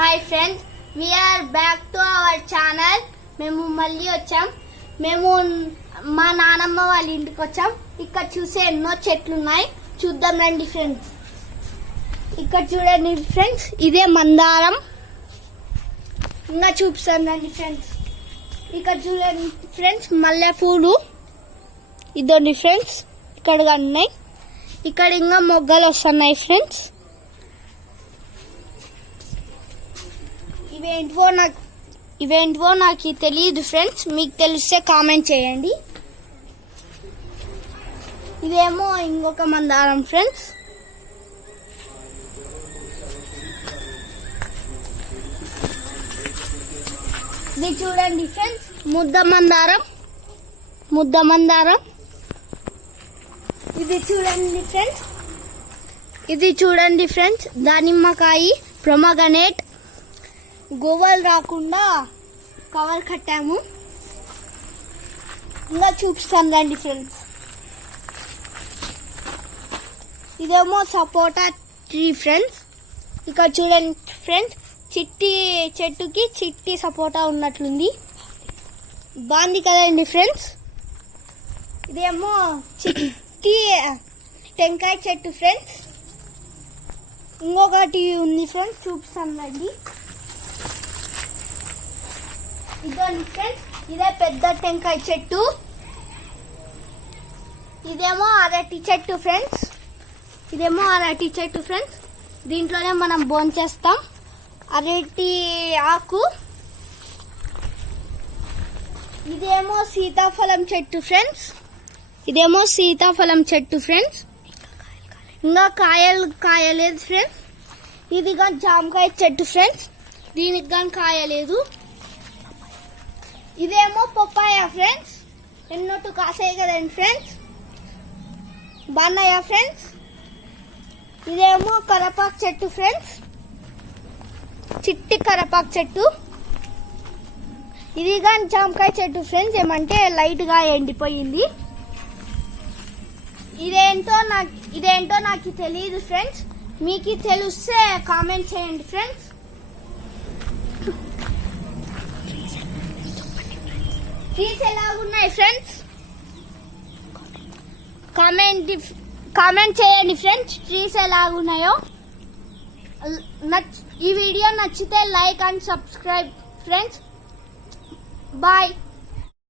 Hi friends, we're back to our channel. మేము మళ్ళీ వచ్చాం. మేము మా నానమ్మ వాళ్ళ ఇంటికి వచ్చాం. ఇక్కడ చూసే ఎన్నో చెట్లు ఉన్నాయి, చూద్దాం రండి ఫ్రెండ్స్. ఇక్కడ చూడండి ఫ్రెండ్స్, ఇదే మందారం. ఇంకా చూపిస్తాను రండి ఫ్రెండ్స్. ఇక్కడ చూడండి ఫ్రెండ్స్, మల్లెపూలు. ఇదండి ఫ్రెండ్స్, ఇక్కడ ఉన్నాయి. ఇక్కడ ఇంకా మొగ్గలు వస్తున్నాయి ఫ్రెండ్స్. ఇవేంటివో నాకు తెలియదు ఫ్రెండ్స్, మీకు తెలిస్తే కామెంట్ చేయండి. ఇదేమో ఇంకొక మందారం ఫ్రెండ్స్. ఇది చూడండి ఫ్రెండ్స్, ముద్ద మందారం. ఇది చూడండి ఫ్రెండ్స్, దానిమ్మకాయ, ప్రొమగనేట్. గోవలు రాకుండా కవర్ కట్టాము. ఇంకా చూపిస్తాను రండి ఫ్రెండ్స్. ఇదేమో సపోటా ట్రీ ఫ్రెండ్స్. ఇక్కడ చూడండి ఫ్రెండ్స్, చెట్టుకి చిట్టి సపోటా ఉన్నట్లుంది, బాగుంది కదండి ఫ్రెండ్స్. ఇదేమో చిట్టి టెంకాయ చెట్టు ఫ్రెండ్స్. ఇంకొకటి ఉంది ఫ్రెండ్స్, చూపిస్తాను రండి. ఇదండి ఫ్రెండ్స్, ఇదే పెద్ద టెంకాయ చెట్టు. ఇదేమో అరటి చెట్టు ఫ్రెండ్స్. దీంట్లోనే మనం భోంచేస్తాం. అరటి ఆకు. ఇదేమో సీతాఫలం చెట్టు ఫ్రెండ్స్. ఇంకా కాయలేదు ఫ్రెండ్స్. ఇది కానీ జామకాయ చెట్టు ఫ్రెండ్స్, దీనికి కానీ కాయలేదు. ఇదేమో పప్పాయ ఫ్రెండ్స్. ఎన్నోటు కాసాయి కదండి ఫ్రెండ్స్, బాగున్నాయా ఫ్రెండ్స్. ఇదేమో కరపాకు చెట్టు ఫ్రెండ్స్, చిట్టి కరపాకు చెట్టు. ఇది కానీ జామకాయ చెట్టు ఫ్రెండ్స్, ఏమంటే లైట్ గా ఎండిపోయింది. ఇదేంటో నాకు తెలియదు ఫ్రెండ్స్, మీకు తెలిస్తే కామెంట్ చేయండి ఫ్రెండ్స్. ట్రీస్ ఎలాగున్నాయి ఫ్రెండ్స్, కామెంట్ చేయండి ఫ్రెండ్స్, ట్రీస్ ఎలాగున్నాయో. ఈ వీడియో నచ్చితే like and subscribe friends. Bye.